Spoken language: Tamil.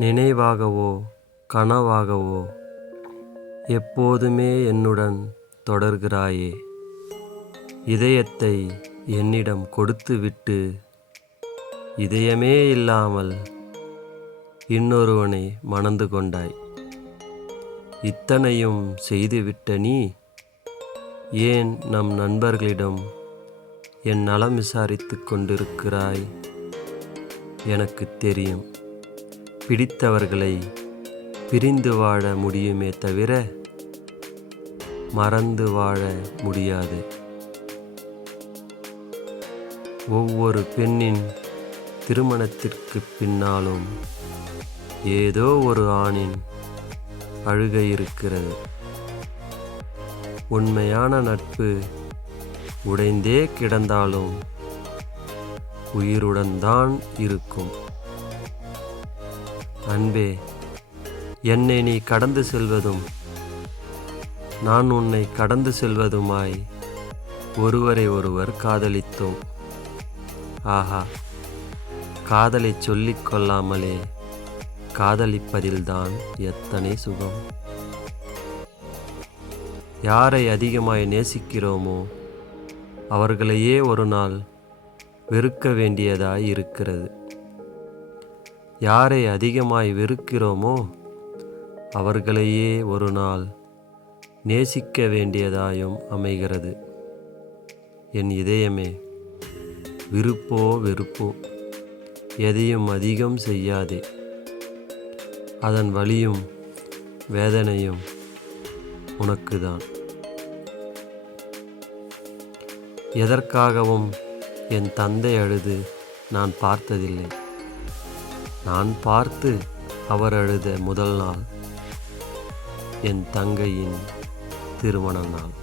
நினைவாகவோ கனவாகவோ எப்போதுமே என்னுடன் தொடர்கிறாயே. இதயத்தை என்னிடம் கொடுத்துவிட்டு இதயமே இல்லாமல் இன்னொருவனை மணந்து கொண்டாய். இத்தனையும் செய்துவிட்ட நீ ஏன் நம் நண்பர்களிடம் என் நலம் விசாரித்து கொண்டிருக்கிறாய்? எனக்கு தெரியும், பிடித்தவர்களை பிரிந்து வாழ முடியுமே தவிர மறந்து வாழ முடியாது. ஒவ்வொரு பெண்ணின் திருமணத்திற்கு பின்னாலும் ஏதோ ஒரு ஆணின் அழுகை இருக்கிறது. உண்மையான நட்பு உடைந்தே கிடந்தாலும் உயிருடன் தான் இருக்கும். அன்பே, என்னை நீ கடந்து செல்வதும் நான் உன்னை கடந்து செல்வதுமாய் ஒருவரை ஒருவர் காதலித்தோம். ஆஹா, காதலை சொல்லிக் கொள்ளாமலே காதலிப்பதில்தான் எத்தனை சுகம். யாரை அதிகமாய் நேசிக்கிறோமோ அவர்களையே ஒரு நாள் வெறுக்க வேண்டியதாய் இருக்கிறது. யாரை அதிகமாய் வெறுக்கிறோமோ அவர்களையே ஒரு நாள் நேசிக்க வேண்டியதாயும் அமைகிறது. என் இதயமே, விருப்போ வெறுப்போ எதையும் அதிகம் செய்யாதே. அதன் வலியும் வேதனையும் உனக்குதான். எதற்காகவும் என் தந்தை அழுது நான் பார்த்ததில்லை. நான் பார்த்து அவர் அழுத முதல் நாள் என் தங்கையின் திருமண நாள்.